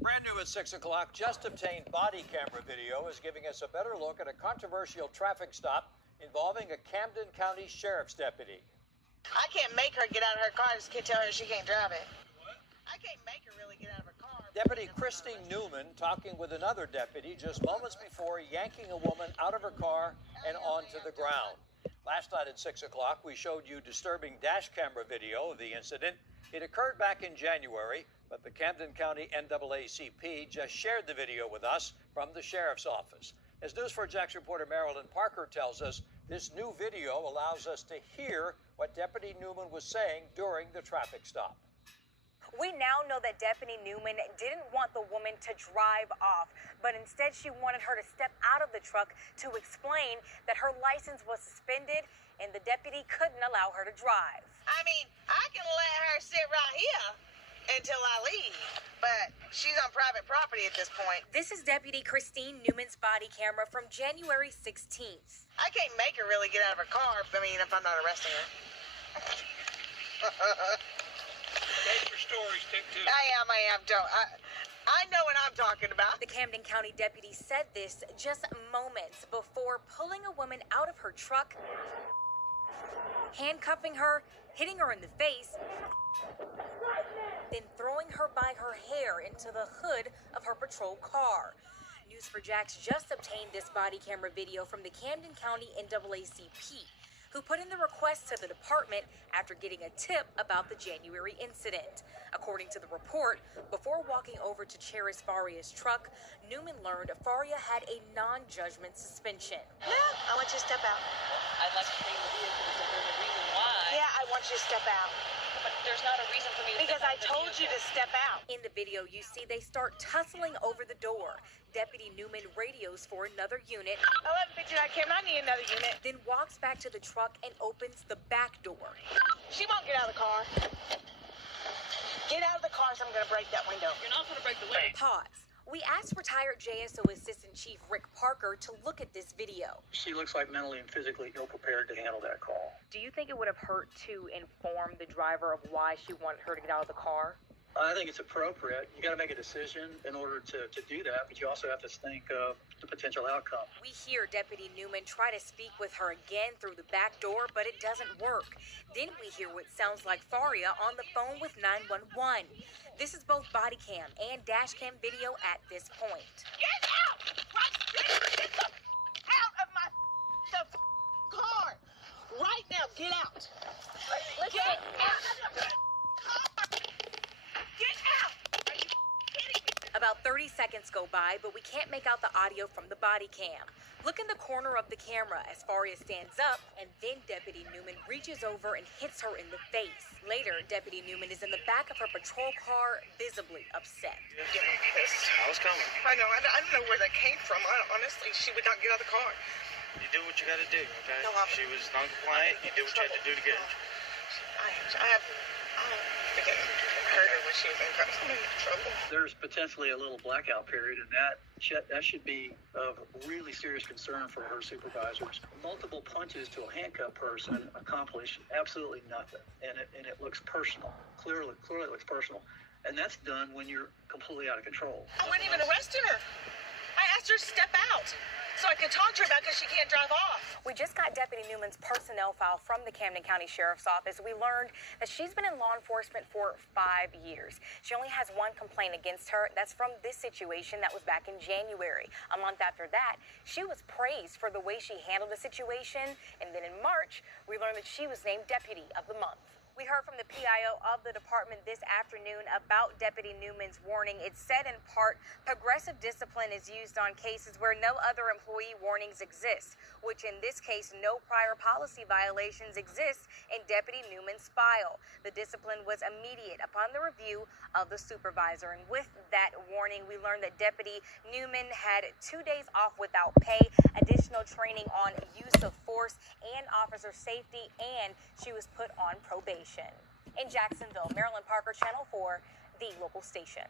Brand new at 6 o'clock, just obtained body camera video is giving us a better look at a controversial traffic stop involving a Camden County Sheriff's deputy. I can't make her get out of her car. I just can't tell her she can't drive it. What? I can't make her really get out of her car. Deputy Christine Newman talking with another deputy just moments before yanking a woman out of her car and onto the ground. Last night at 6 o'clock, we showed you disturbing dash camera video of the incident. It occurred back in January, but the Camden County NAACP just shared the video with us from the sheriff's office. As News4Jax reporter Marilyn Parker tells us, this new video allows us to hear what Deputy Newman was saying during the traffic stop. We now know that Deputy Newman didn't want the woman to drive off, but instead she wanted her to step out of the truck to explain that her license was suspended and the deputy couldn't allow her to drive. I mean, I can let her sit right here until I leave, but she's on private property at this point. This is Deputy Christine Newman's body camera from January 16th. I can't make her really get out of her car, if I'm not arresting her. Take your stories, take two. I am. I know what I'm talking about. The Camden County deputy said this just moments before pulling a woman out of her truck, handcuffing her, hitting her in the face, then throwing her by her hair into the hood of her patrol car. News4Jax just obtained this body camera video from the Camden County NAACP, who put in the request to the department after getting a tip about the January incident. According to the report, before walking over to Cheris Faria's truck, Newman learned Faria had a non-judgment suspension. Yeah, I want you to step out. I'd like to stay with you because there's a reason why. Yeah, I want you to step out. But there's not a reason for me to Because step I out told you to step out. In the video, you see they start tussling over the door. Deputy Newman radios for another unit, 11:59 camera, I need another unit. then walks back to the truck and opens the back door. She won't get out of the car. Get out of the car, so I'm going to break that window. You're not going to break the window. Pause. We asked retired JSO Assistant Chief Rick Parker to look at this video. She looks like mentally and physically ill-prepared to handle that call. Do you think it would have hurt to inform the driver of why she wanted her to get out of the car? I think it's appropriate. You got to make a decision in order to do that, but you also have to think of the potential outcome. We hear Deputy Newman try to speak with her again through the back door, but it doesn't work. Then we hear what sounds like Faria on the phone with 911. This is both body cam and dash cam video at this point. Get out! Get out of my car! Right now, get out! Get out of the car! Get out! Are you kidding me? About 30 seconds go by, but we can't make out the audio from the body cam. Look in the corner of the camera as Faria stands up, and then Deputy Newman reaches over and hits her in the face. Later, Deputy Newman is in the back of her patrol car, visibly upset. I was coming. I know. I don't know where that came from. Honestly, she would not get out of the car. You do what you got to do, okay? No, She was non-compliant. You did what you had to do to get her. I didn't hurt her when she was in trouble. There's potentially a little blackout period, and that should be of really serious concern for her supervisors. Multiple punches to a handcuffed person accomplish absolutely nothing, and it looks personal. Clearly it looks personal, and that's done when you're completely out of control. I wasn't even arresting her. I asked her to step out so I could talk to her about it because she can't drive off. We just got Deputy Newman's personnel file from the Camden County Sheriff's Office. We learned that she's been in law enforcement for 5 years. She only has one complaint against her. That's from this situation that was back in January. A month after that, she was praised for the way she handled the situation. And then in March, we learned that she was named Deputy of the Month. We heard from the PIO of the department this afternoon about Deputy Newman's warning. It said in part, progressive discipline is used on cases where no other employee warnings exist, which in this case, no prior policy violations exist in Deputy Newman's file. The discipline was immediate upon the review of the supervisor. And with that warning, we learned that Deputy Newman had 2 days off without pay, additional training on use of force and officer safety, and she was put on probation. In Jacksonville, Marilyn Parker, Channel 4, the local station.